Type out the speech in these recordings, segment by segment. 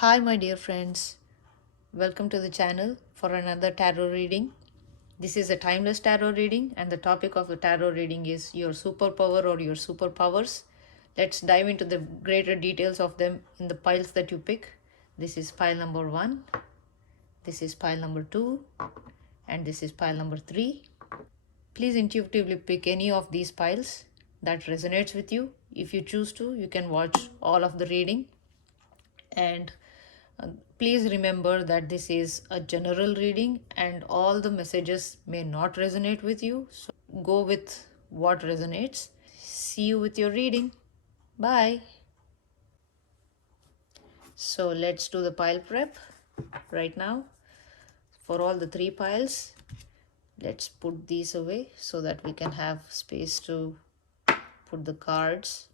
Hi, my dear friends. Welcome to the channel for another tarot reading. This is a timeless tarot reading, and the topic of the tarot reading is your superpower or your superpowers. Let's dive into the greater details of them in the piles that you pick. This is pile number 1, this is pile number 2, and this is pile number 3. Please intuitively pick any of these piles that resonates with you. If you choose to, you can watch all of the reading. And please remember that this is a general reading and all the messages may not resonate with you. So go with what resonates. See you with your reading. Bye. So let's do the pile prep right now. For all the 3 piles, let's put these away so that we can have space to put the cards.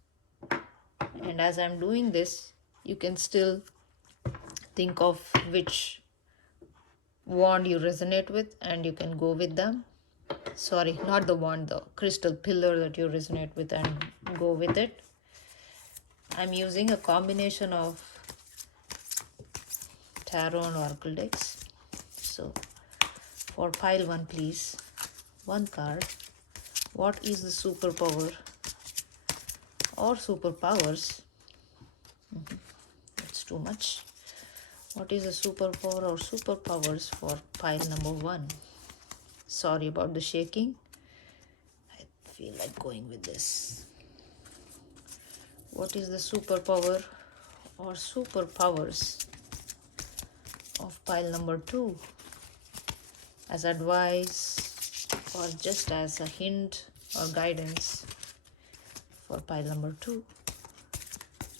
And as I'm doing this, you can still think of which wand you resonate with and you can go with them. Sorry, not the wand, the crystal pillar that you resonate with and go with it. I'm using a combination of tarot and oracle decks. So for pile 1, please, 1 card. What is the superpower or superpowers? That's too much. What is the superpower or superpowers for pile number 1? Sorry about the shaking. I feel like going with this. What is the superpower or superpowers of pile number 2? As advice or just as a hint or guidance for pile number 2.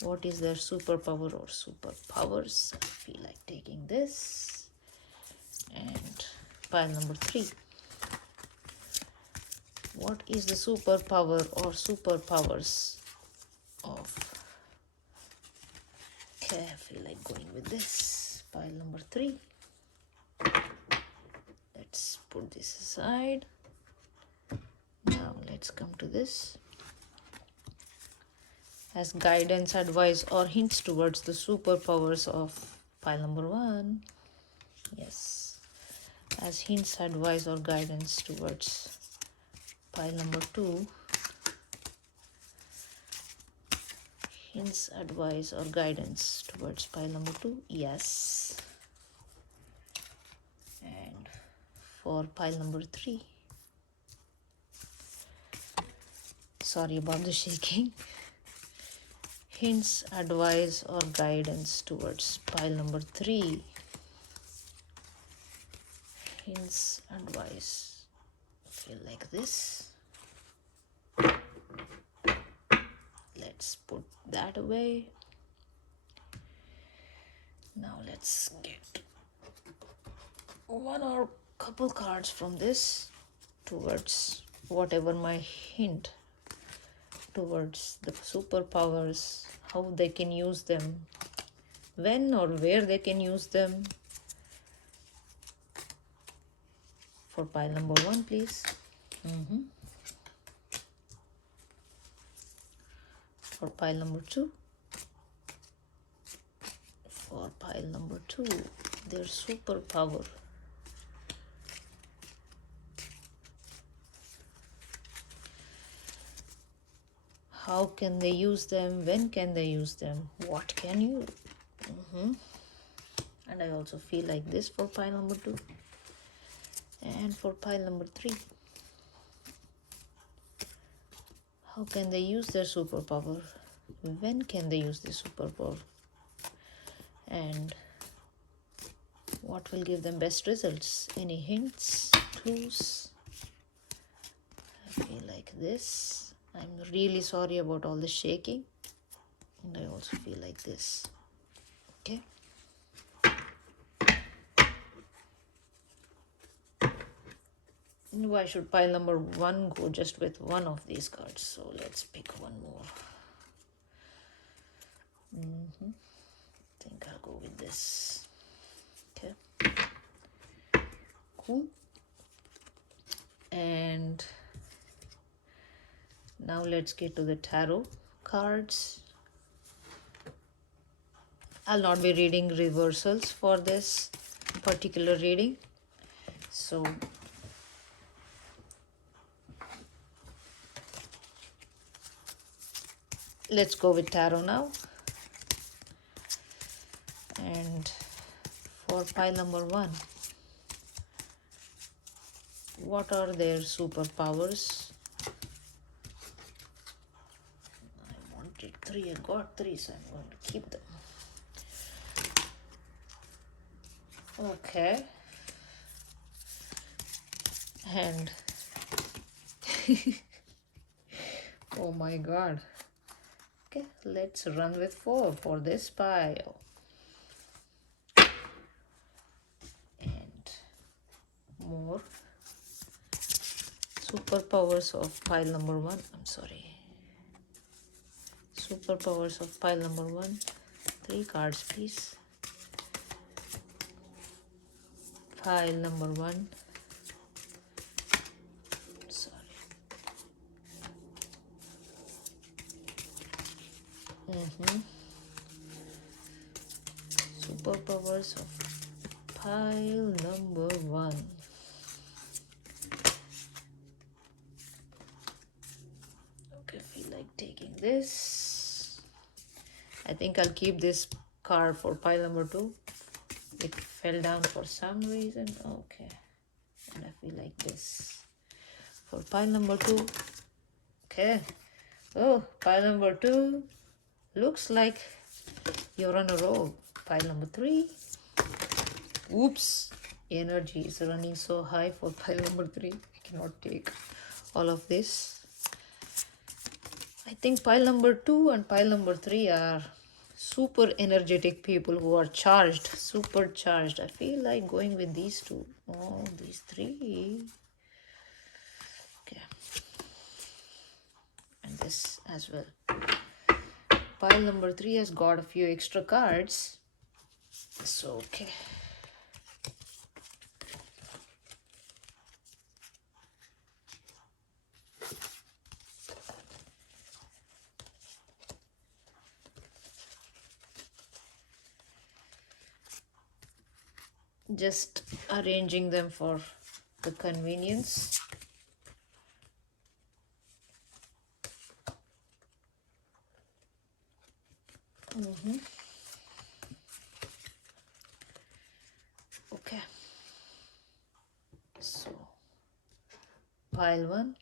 What is their superpower or superpowers? I feel like taking this. And pile number 3. What is the superpower or superpowers of... Okay, I feel like going with this. Pile number 3. Let's put this aside. Now let's come to this. As guidance, advice, or hints towards the superpowers of pile number 1. Yes. As hints, advice, or guidance towards pile number 2. Hints, advice, or guidance towards pile number 2. Yes. And for pile number 3. Sorry about the shaking. Hints, advice, or guidance towards pile number 3. Hints, advice. Feel like this. Let's put that away. Now let's get one or couple cards from this towards whatever my hint towards the superpowers, how they can use them, when or where they can use them. For pile number 1, please. For pile number 2. For pile number 2, their superpower. How can they use them? When can they use them? What can you? And I also feel like this for pile number 2. And for pile number 3. How can they use their superpower? When can they use this superpower? And what will give them best results? Any hints, clues? I feel like this. I'm really sorry about all the shaking. And I also feel like this. Okay. Why should pile number 1 go just with one of these cards? So let's pick one more. I think I'll go with this. Okay. Cool. And now let's get to the tarot cards. I'll not be reading reversals for this particular reading. So let's go with tarot now. And for pile number 1, what are their superpowers? I wanted 3, I got 3, so I'm going to keep them. Okay. And oh my god. Okay, let's run with 4 for this pile. And more superpowers of pile number 1. I'm sorry. Superpowers of pile number 1. 3 cards, please. Pile number 1. Sorry. Superpowers of pile number 1. Okay, feel like taking this. I think I'll keep this card for pile number 2. It fell down for some reason. Okay. And I feel like this for pile number 2. Okay. Oh, pile number 2. Looks like you're on a roll. Pile number 3. Oops. Energy is running so high for pile number 3. I cannot take all of this. I think pile number 2 and pile number 3 are super energetic people who are charged, super charged. I feel like going with these 2. Oh, these 3. Okay. And this as well. Pile number 3 has got a few extra cards. So, okay. Just arranging them for the convenience. Okay. So, pile 1,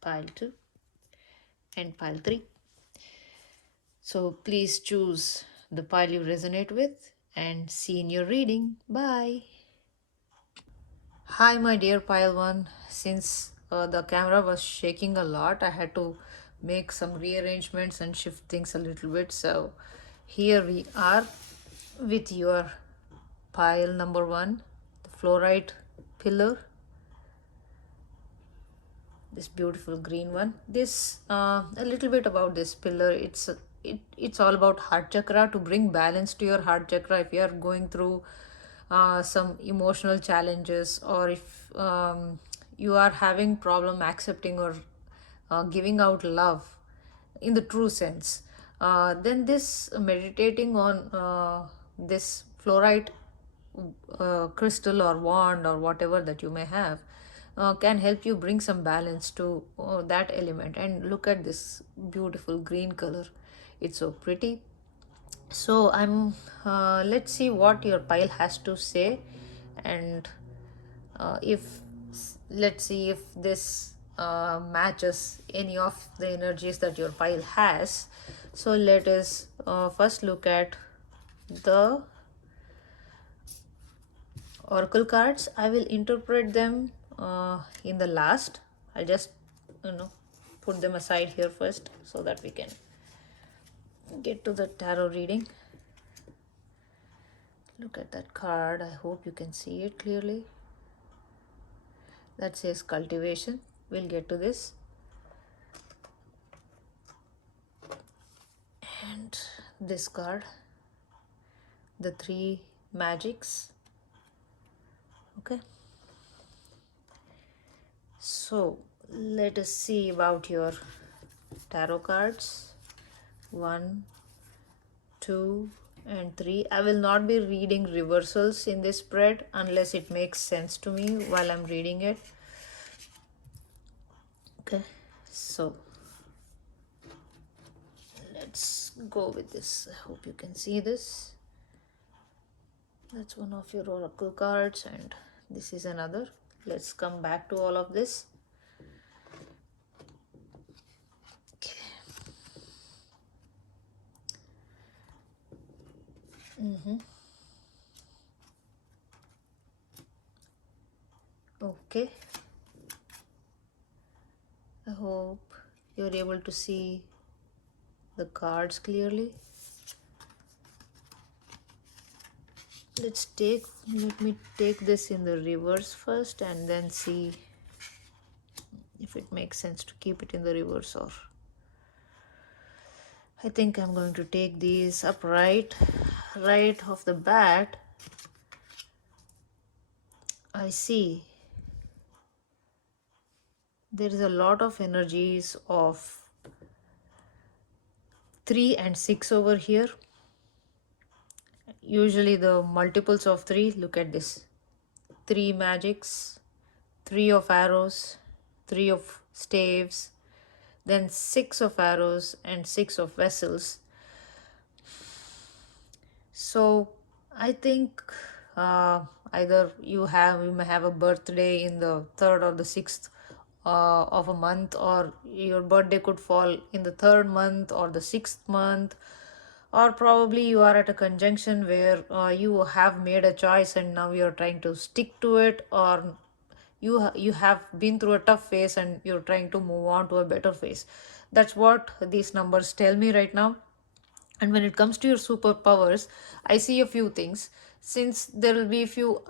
pile 2, and pile 3. So, please choose the pile you resonate with and see in your reading. Bye. Hi, my dear pile 1. Since the camera was shaking a lot, I had to make some rearrangements and shift things a little bit. So, here we are with your pile number 1, the fluorite pillar. This beautiful green one. This a little bit about this pillar. It's all about heart chakra, to bring balance to your heart chakra. If you are going through some emotional challenges, or if you are having problem accepting or giving out love in the true sense, then this meditating on this fluorite crystal or wand or whatever that you may have can help you bring some balance to that element. And look at this beautiful green color. It's so pretty. So I'm let's see what your pile has to say, and if let's see if this matches any of the energies that your pile has. So let us first look at the oracle cards. I will interpret them in the last. I'll just put them aside here first so that we can get to the tarot reading. Look at that card. I hope you can see it clearly. That says cultivation. We'll get to this. And this card, the 3 magics. Okay. So let us see about your tarot cards. 1, 2 and 3. I will not be reading reversals in this spread unless it makes sense to me while I'm reading it. Okay, so let's go with this. I hope you can see this. That's one of your oracle cards, and this is another. Let's come back to all of this. Okay. Okay, I hope you're able to see the cards clearly. Let me take this in the reverse first and then see if it makes sense to keep it in the reverse, or I think I'm going to take these upright. Right off the bat, I see there is a lot of energies of 3 and 6 over here. Usually the multiples of 3, look at this. 3 magics, 3 of arrows, 3 of staves, then 6 of arrows and 6 of vessels. So I think either you may have a birthday in the 3rd or the 6th of a month, or your birthday could fall in the 3rd month or the 6th month, or probably you are at a conjunction where you have made a choice and now you're trying to stick to it, or you have been through a tough phase and you're trying to move on to a better phase. That's what these numbers tell me right now. And when it comes to your superpowers, I see a few things. Since there will be a few,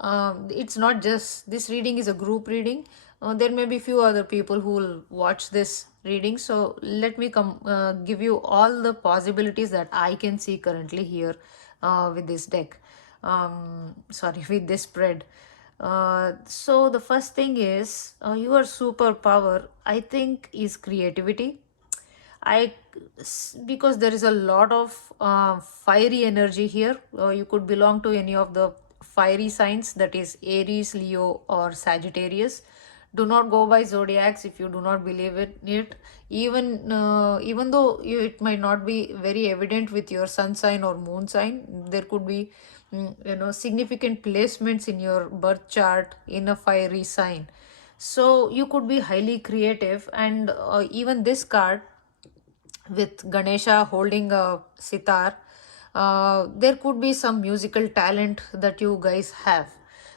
it's not just this reading is a group reading. There may be few other people who will watch this reading. So let me give you all the possibilities that I can see currently here with this deck. Sorry, with this spread. So the first thing is your superpower, I think, is creativity. I because there is a lot of fiery energy here. You could belong to any of the fiery signs, that is Aries, Leo, or Sagittarius. Do not go by zodiacs if you do not believe in it. Even though it might not be very evident with your sun sign or moon sign, there could be significant placements in your birth chart in a fiery sign. So you could be highly creative, and even this card with Ganesha holding a sitar, there could be some musical talent that you guys have.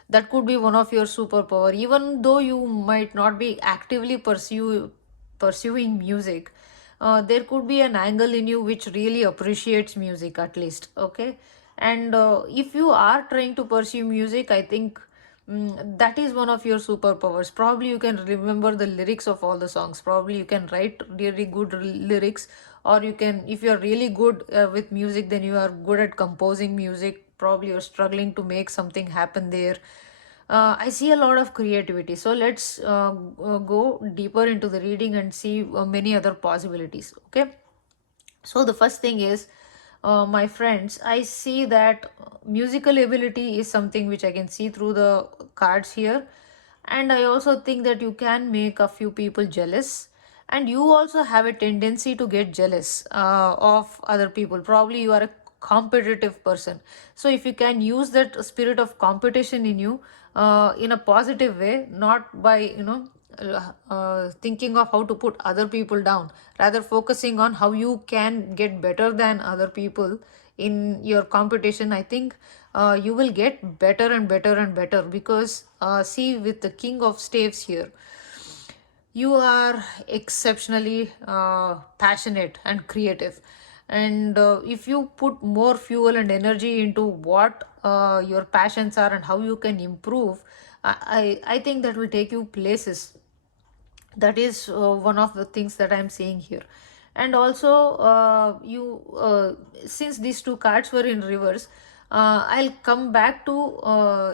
That could be one of your superpower. Even though you might not be actively pursuing music, there could be an angle in you which really appreciates music at least. Okay, and if you are trying to pursue music, I think that is one of your superpowers. Probably you can remember the lyrics of all the songs. Probably you can write really good lyrics, or you can, if you are really good with music, then you are good at composing music. Probably you're struggling to make something happen there. I see a lot of creativity. So let's go deeper into the reading and see many other possibilities. Okay. So the first thing is, my friends, I see that musical ability is something which I can see through the cards here. And I also think that you can make a few people jealous. And you also have a tendency to get jealous of other people. Probably you are a competitive person. So if you can use that spirit of competition in you in a positive way, not by, thinking of how to put other people down, rather focusing on how you can get better than other people in your competition, I think you will get better and better and better. Because see, with the King of Staves here, you are exceptionally passionate and creative, and if you put more fuel and energy into what your passions are and how you can improve, I think that will take you places. That is one of the things that I'm seeing here. And also you since these two cards were in reverse, I'll come back to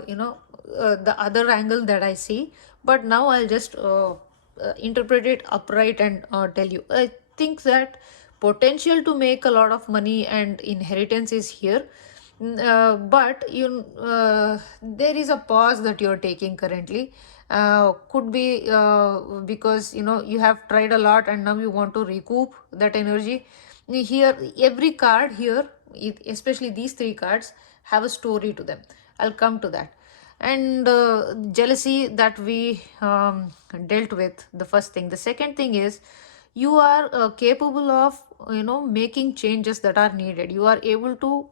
the other angle that I see, but now I'll just interpret it upright and tell you. I think that potential to make a lot of money and inheritance is here. But there is a pause that you're taking currently. Could be because you have tried a lot and now you want to recoup that energy. Here, every card here, especially these three cards, have a story to them. I'll come to that. And jealousy that we dealt with, the first thing. The second thing is, you are capable of making changes that are needed. You are able to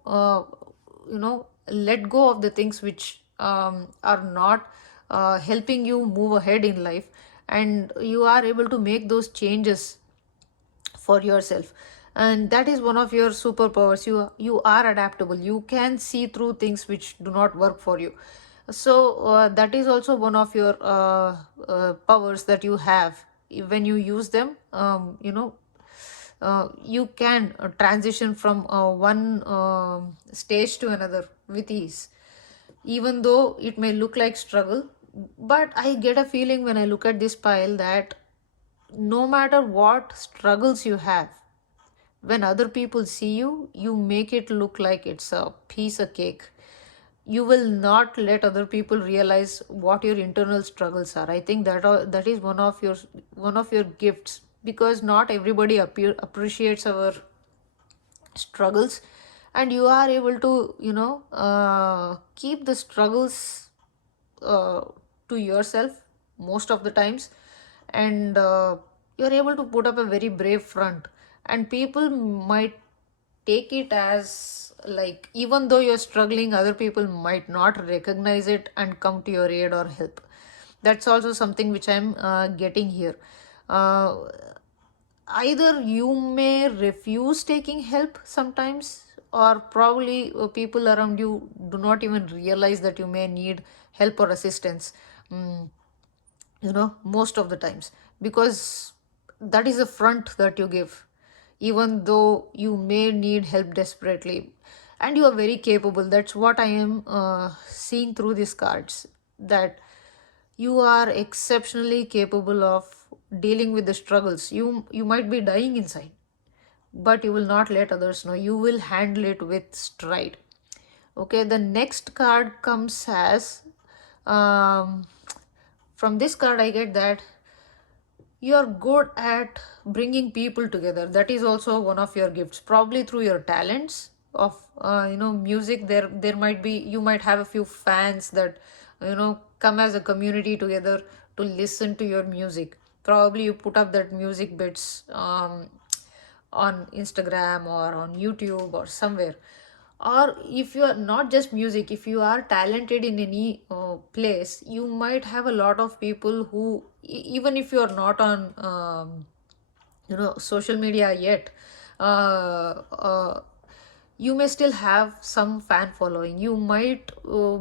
let go of the things which are not helping you move ahead in life, and you are able to make those changes for yourself. And that is one of your superpowers. You are adaptable. You can see through things which do not work for you. So that is also one of your powers that you have. When you use them, you can transition from one stage to another with ease, even though it may look like struggle. But I get a feeling when I look at this pile that no matter what struggles you have, when other people see you, you make it look like it's a piece of cake. You will not let other people realize what your internal struggles are. I think that is one of your gifts, because not everybody appreciates our struggles, and you are able to keep the struggles uh, to yourself most of the times. And you're able to put up a very brave front, and people might take it as like, even though you're struggling, other people might not recognize it and come to your aid or help. That's also something which I'm getting here. uh, Either you may refuse taking help sometimes, or probably people around you do not even realize that you may need help or assistance. Mm, most of the times, because that is the front that you give, even though you may need help desperately. And you are very capable. That's what I am seeing through these cards, that you are exceptionally capable of dealing with the struggles. You might be dying inside, but you will not let others know. You will handle it with stride. Okay, the next card comes as, um, from this card I get that you're good at bringing people together. That is also one of your gifts, probably through your talents of music. There might be, you might have a few fans that come as a community together to listen to your music. Probably you put up that music bits on Instagram or on YouTube or somewhere. Or if you are not just music, if you are talented in any place, you might have a lot of people who, even if you are not on social media yet, you may still have some fan following. You might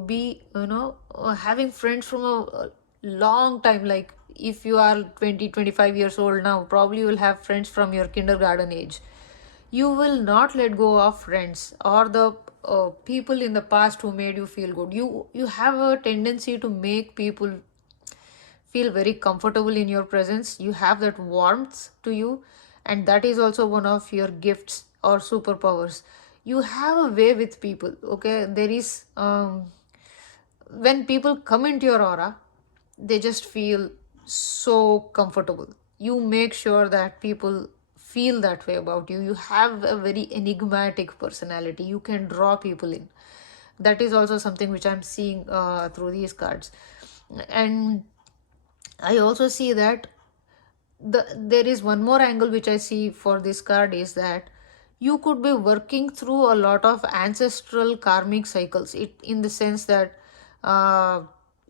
be having friends from a long time. Like, if you are 20-25 years old now, probably you will have friends from your kindergarten age. You will not let go of friends or the people in the past who made you feel good. You have a tendency to make people feel very comfortable in your presence. You have that warmth to you, and that is also one of your gifts or superpowers. You have a way with people. Okay, there is when people come into your aura, they just feel so comfortable. You make sure that people feel that way about you. You have a very enigmatic personality. You can draw people in. That is also something which I'm seeing through these cards. And I also see that there is one more angle which I see for this card, is that you could be working through a lot of ancestral karmic cycles. It, in the sense that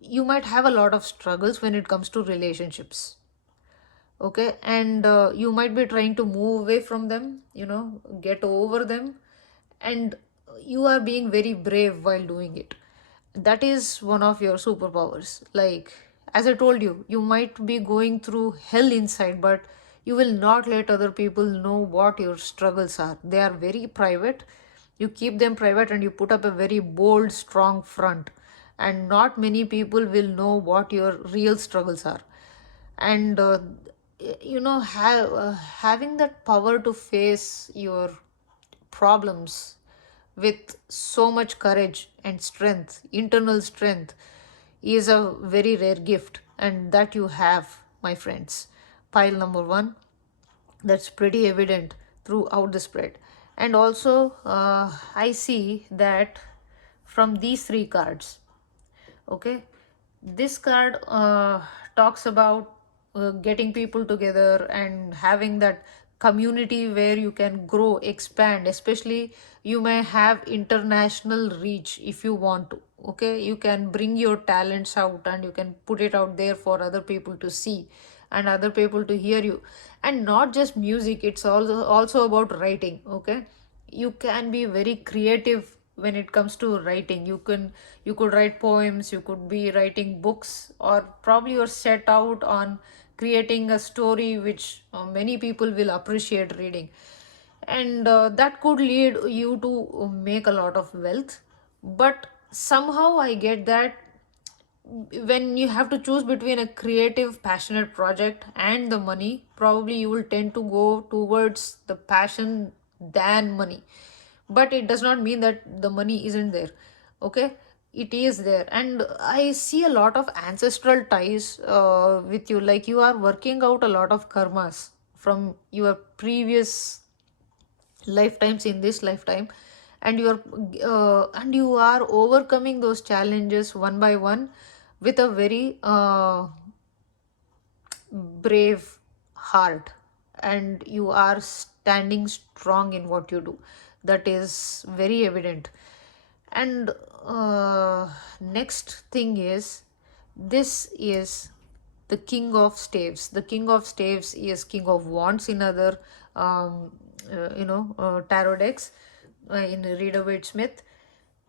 you might have a lot of struggles when it comes to relationships. Okay, and you might be trying to move away from them, get over them, and you are being very brave while doing it. That is one of your superpowers. Like, as I told you, you might be going through hell inside, but you will not let other people know what your struggles are. They are very private. You keep them private, and you put up a very bold, strong front, and not many people will know what your real struggles are. And having that power to face your problems with so much courage and strength, internal strength, is a very rare gift, and that you have, my friends. Pile number one, that's pretty evident throughout the spread. And also, I see that from these three cards, okay, this card talks about getting people together and having that community where you can grow, expand. Especially you may have international reach if you want to. Okay, you can bring your talents out and you can put it out there for other people to see and other people to hear you. And not just music, it's also about writing. Okay, you can be very creative when it comes to writing. You could write poems, you could be writing books, or probably you're set out on creating a story which many people will appreciate reading. And that could lead you to make a lot of wealth. But somehow I get that when you have to choose between a creative passionate project and the money, probably you will tend to go towards the passion than money. But it does not mean that the money isn't there. Okay, it is there. And I see a lot of ancestral ties with you, like you are working out a lot of karmas from your previous lifetimes in this lifetime, and you are overcoming those challenges one by one with a very brave heart, and you are standing strong in what you do. That is very evident. And next thing is, this is the king of staves. The king of staves is king of wands in other tarot decks, in Reader Waite Smith.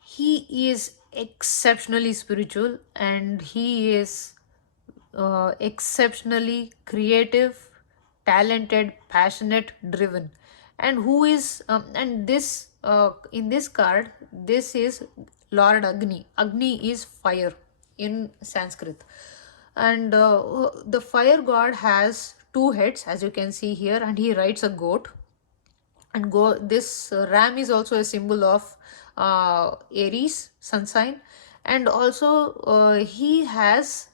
He is exceptionally spiritual, and he is exceptionally creative, talented, passionate, driven. And who is and this in this card, this is Lord Agni. Agni is fire in Sanskrit. And the fire god has two heads, as you can see here, and he rides a goat. And go this ram is also a symbol of Aries, sun sign. And also he has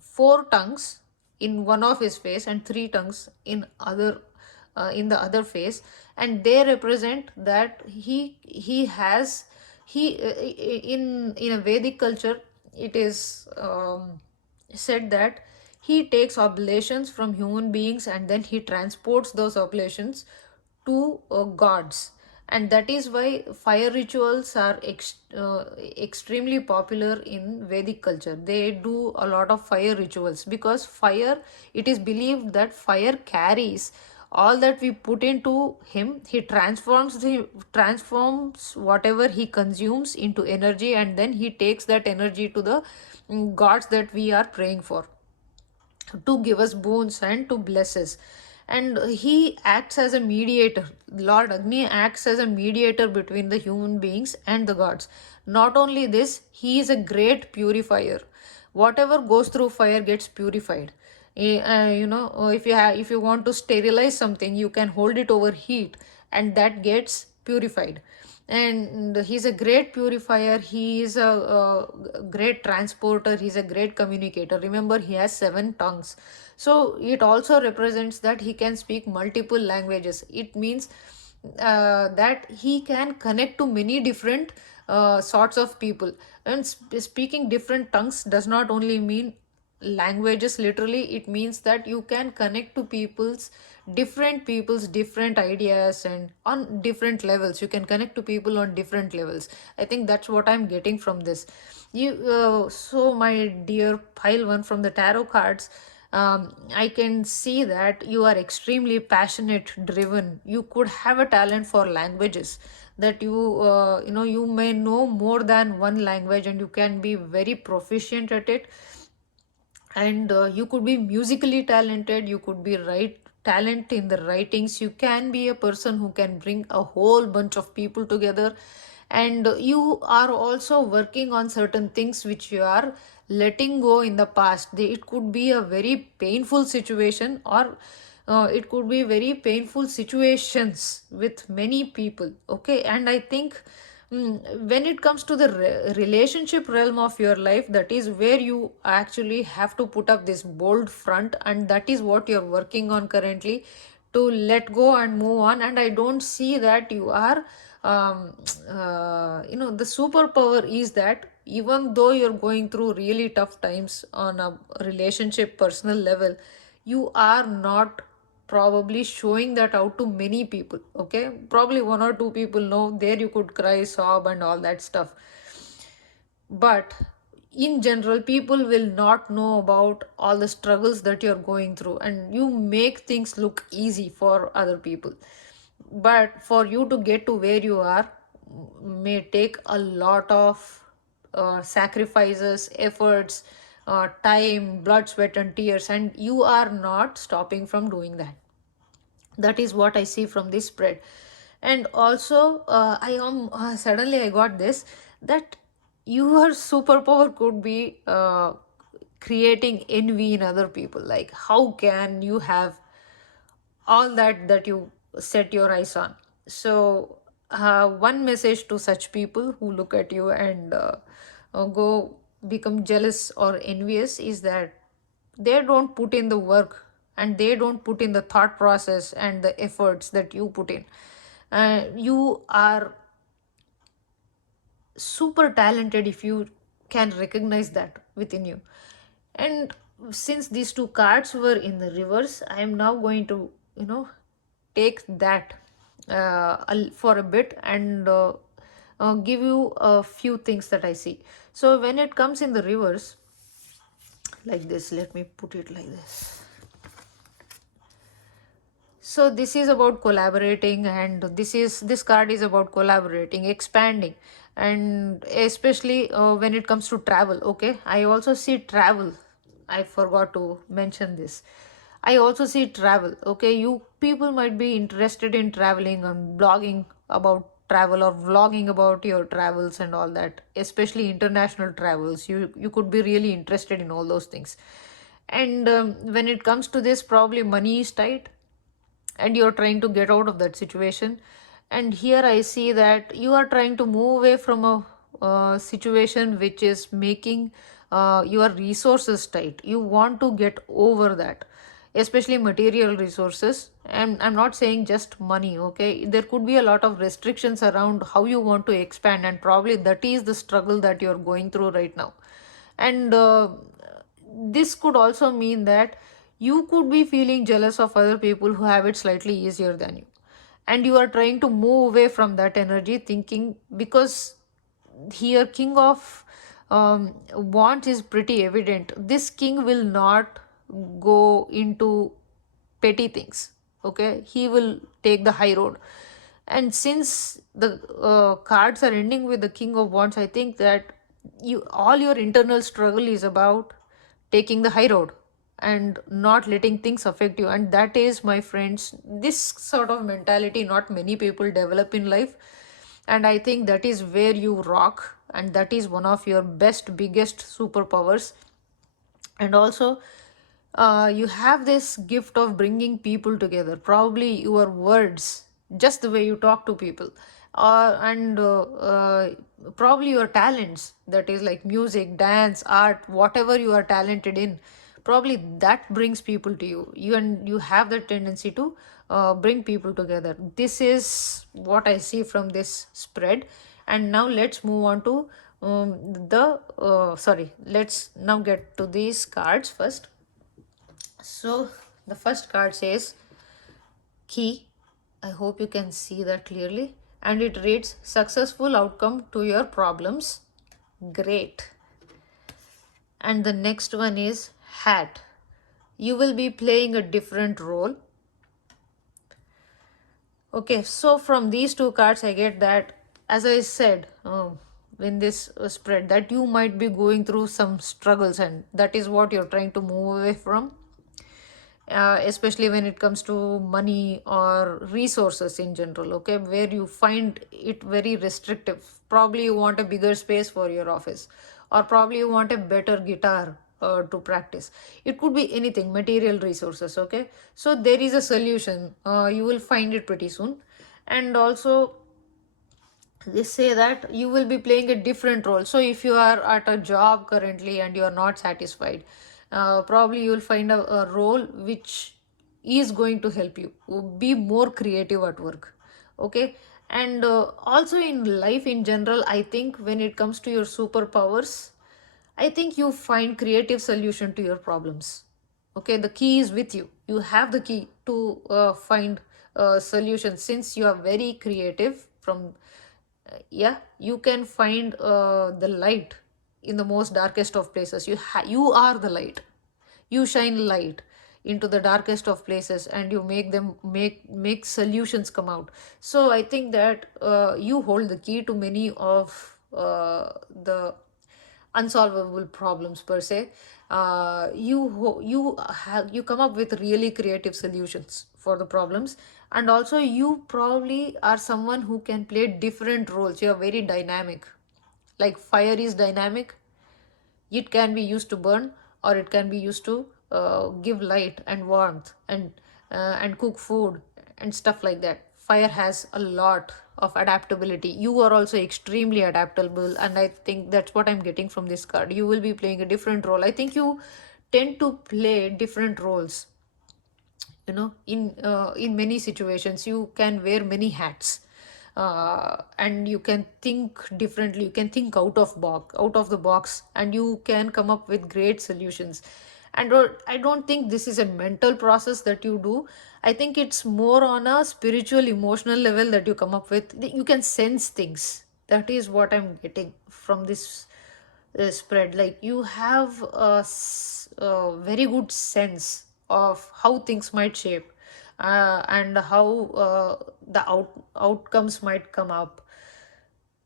four tongues in one of his face and three tongues in the other face, and they represent that he has he in a Vedic culture, it is said that he takes oblations from human beings and then he transports those oblations to gods. And that is why fire rituals are extremely popular in Vedic culture. They do a lot of fire rituals because fire, it is believed that fire carries all that we put into him. He transforms whatever he consumes into energy, and then he takes that energy to the gods that we are praying for, to give us boons and to bless us. And he acts as a mediator. Lord Agni acts as a mediator between the human beings and the gods. Not only this, he is a great purifier. Whatever goes through fire gets purified. If you want to sterilize something, you can hold it over heat and that gets purified. And he's a great purifier. He is a great transporter. He's a great communicator. Remember, he has 7 tongues. So it also represents that he can speak multiple languages. It means that he can connect to many different sorts of people. And speaking different tongues does not only mean languages literally, it means that you can connect to people's different ideas, and on different levels you can connect to people on different levels. I think that's what I'm getting from this. So my dear pile one from the tarot cards, I can see that you are extremely passionate, driven. You could have a talent for languages, that you may know more than one language and you can be very proficient at it. And you could be musically talented, you could be talent in the writings, you can be a person who can bring a whole bunch of people together. And you are also working on certain things which you are letting go in the past. It could be a very painful situation, or it could be very painful situations with many people. Okay, and I think when it comes to the relationship realm of your life, that is where you actually have to put up this bold front, and that is what you're working on currently, to let go and move on. And I don't see that you are the superpower is that even though you're going through really tough times on a relationship personal level, you are not probably showing that out to many people. Okay, probably one or two people know, there you could cry, sob and all that stuff, but in general people will not know about all the struggles that you're going through, and you make things look easy for other people. But for you to get to where you are may take a lot of sacrifices, efforts, time, blood, sweat and tears, and you are not stopping from doing that. That is what I see from this spread. And also I am suddenly I got this, that your superpower could be creating envy in other people. Like, how can you have all that you set your eyes on? So one message to such people who look at you and go become jealous or envious is that they don't put in the work, and they don't put in the thought process and the efforts that you put in. You are super talented if you can recognize that within you. And since these two cards were in the reverse, I am now going to take that for a bit and give you a few things that I see. So when it comes in the reverse like this, let me put it like this. So this is about collaborating, and this card is about collaborating, expanding, and especially when it comes to travel. Okay, I also see travel. I forgot to mention this. I also see travel. Okay, you people might be interested in traveling and blogging about travel, or vlogging about your travels and all that, especially international travels. You could be really interested in all those things. And when it comes to this, probably money is tight and you're trying to get out of that situation. And here I see that you are trying to move away from a situation which is making your resources tight. You want to get over that, especially material resources. And I'm not saying just money. Okay, there could be a lot of restrictions around how you want to expand, and probably that is the struggle that you're going through right now. And this could also mean that you could be feeling jealous of other people who have it slightly easier than you, and you are trying to move away from that energy, thinking, because here king of wands is pretty evident. This king will not go into petty things. Okay, he will take the high road. And since the cards are ending with the king of wands, I think that you all your internal struggle is about taking the high road and not letting things affect you. And that is, my friends, this sort of mentality not many people develop in life. And I think that is where you rock, and that is one of your best biggest superpowers. And also you have this gift of bringing people together. Probably your words, just the way you talk to people, and probably your talents, that is like music, dance, art, whatever you are talented in, probably that brings people to you, and you have the tendency to bring people together. This is what I see from this spread. And now let's move on to the sorry, let's now get to these cards first. So the first card says key. I hope you can see that clearly. And it reads successful outcome to your problems. Great. And the next one is hat. You will be playing a different role. Okay, so from these two cards, I get that, as I said in this spread, that you might be going through some struggles, and that is what you're trying to move away from. Especially when it comes to money or resources in general, okay, where you find it very restrictive. Probably you want a bigger space for your office, or probably you want a better guitar to practice. It could be anything, material resources. Okay, so there is a solution. You will find it pretty soon. And also, they say that you will be playing a different role. So if you are at a job currently and you are not satisfied, probably you will find a role which is going to help you be more creative at work. Okay. And also in life in general, I think when it comes to your superpowers, I think you find creative solution to your problems. Okay, the key is with you. You have the key to find solutions. Since you are very creative from, yeah, you can find the light in the most darkest of places. You are the light. You shine light into the darkest of places, and you make them make solutions come out. So I think that you hold the key to many of the unsolvable problems per se. You come up with really creative solutions for the problems. And also you probably are someone who can play different roles. You are very dynamic. Like fire is dynamic. It can be used to burn, or it can be used to give light and warmth, and cook food and stuff like that. Fire has a lot of adaptability. You are also extremely adaptable, and I think that's what I'm getting from this card. You will be playing a different role. I think you tend to play different roles, in many situations. You can wear many hats, and you can think differently. You can think out of the box, and you can come up with great solutions. And I don't think this is a mental process that you do. I think it's more on a spiritual, emotional level that you come up with. You can sense things. That is what I'm getting from this spread. Like you have a very good sense of how things might shape, and how the outcomes might come up.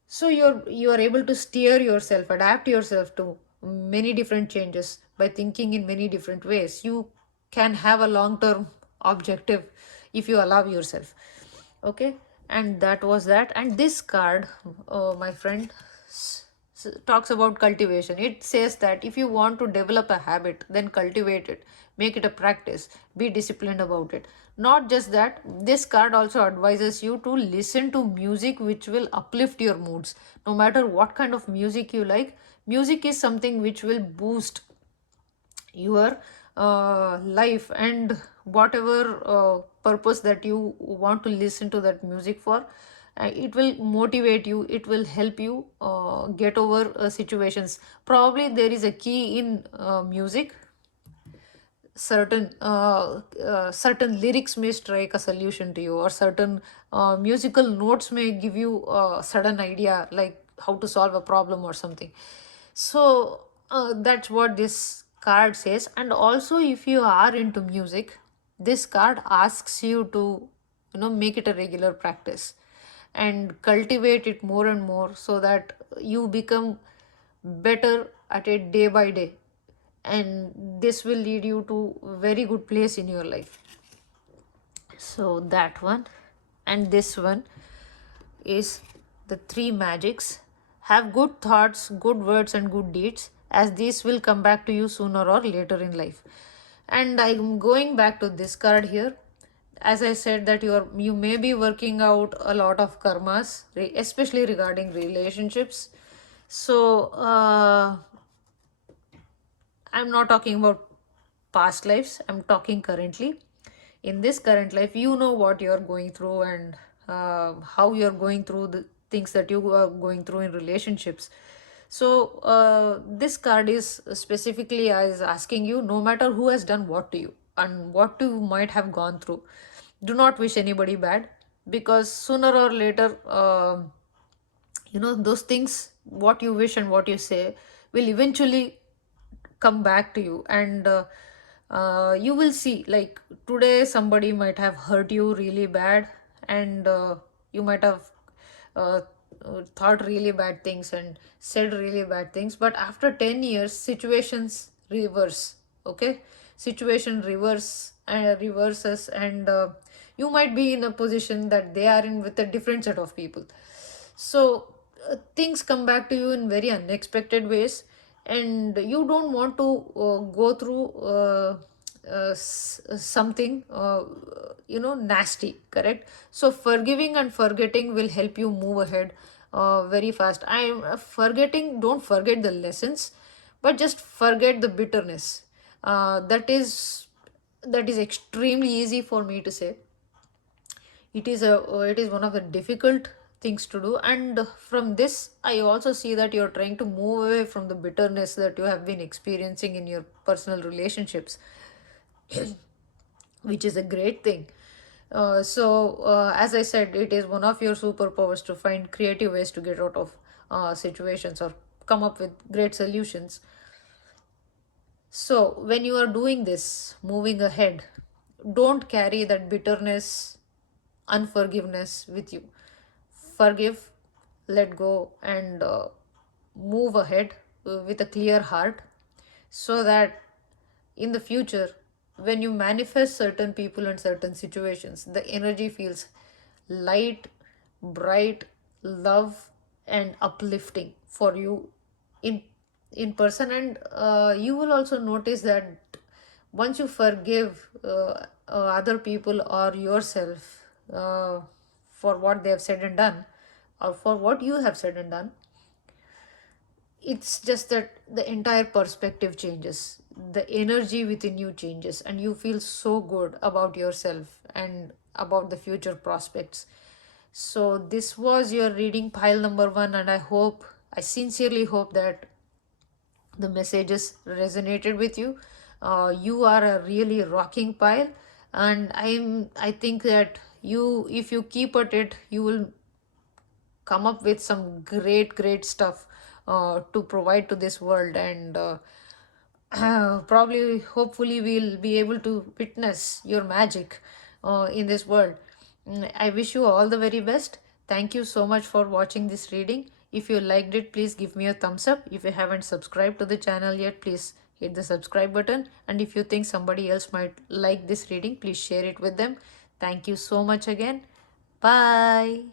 So you are able to steer yourself, adapt yourself to many different changes by thinking in many different ways. You can have a long term objective if you allow yourself. Okay. And that was that. And this card, my friend, talks about cultivation. It says that if you want to develop a habit, then cultivate it, make it a practice, be disciplined about it. Not just that, this card also advises you to listen to music which will uplift your moods. No matter what kind of music you like, music is something which will boost your life, and whatever purpose that you want to listen to that music for, it will motivate you. It will help you get over situations. Probably there is a key in music. Certain lyrics may strike a solution to you, or certain musical notes may give you a sudden idea, like how to solve a problem or something. So that's what this card says. And also, if you are into music, this card asks you to make it a regular practice and cultivate it more and more, so that you become better at it day by day, and this will lead you to a very good place in your life. So that one. And this one is the three magics. Have good thoughts, good words, and good deeds, as these will come back to you sooner or later in life. And I'm going back to this card here. As I said, that you may be working out a lot of karmas, especially regarding relationships. So I'm not talking about past lives, I'm talking currently. In this current life, you know what you're going through, and how you're going through the things that you are going through in relationships. So this card is specifically is asking you, no matter who has done what to you and what you might have gone through, do not wish anybody bad, because sooner or later, those things, what you wish and what you say, will eventually come back to you. And you will see, like, today somebody might have hurt you really bad, and you might have uh, thought really bad things and said really bad things, but after 10 years situations reverse. Okay, situation reverses, and you might be in a position that they are in with a different set of people. So things come back to you in very unexpected ways. and you don't want to go through something nasty, correct? So forgiving and forgetting will help you move ahead very fast. I'm forgetting, don't forget the lessons, but just forget the bitterness. That is extremely easy for me to say. It is one of the difficult things to do, and from this I also see that you're trying to move away from the bitterness that you have been experiencing in your personal relationships, which is a great thing. As I said, it is one of your superpowers to find creative ways to get out of situations or come up with great solutions. So, when you are doing this, moving ahead, don't carry that bitterness, unforgiveness with you. Forgive, let go, and move ahead with a clear heart, so that in the future, when you manifest certain people and certain situations, the energy feels light, bright, love, and uplifting for you in person. And you will also notice that once you forgive other people or yourself for what they have said and done, or for what you have said and done, it's just that the entire perspective changes, the energy within you changes, and you feel so good about yourself and about the future prospects. So this was your reading pile number 1, and I sincerely hope that the messages resonated with you. You are a really rocking pile, and I think that you, if you keep at it, you will come up with some great stuff to provide to this world. And probably, hopefully, we'll be able to witness your magic in this world. I wish you all the very best. Thank you so much for watching this reading. If you liked it, please give me a thumbs up. If you haven't subscribed to the channel yet, please hit the subscribe button. And if you think somebody else might like this reading, please share it with them. Thank you so much again. Bye.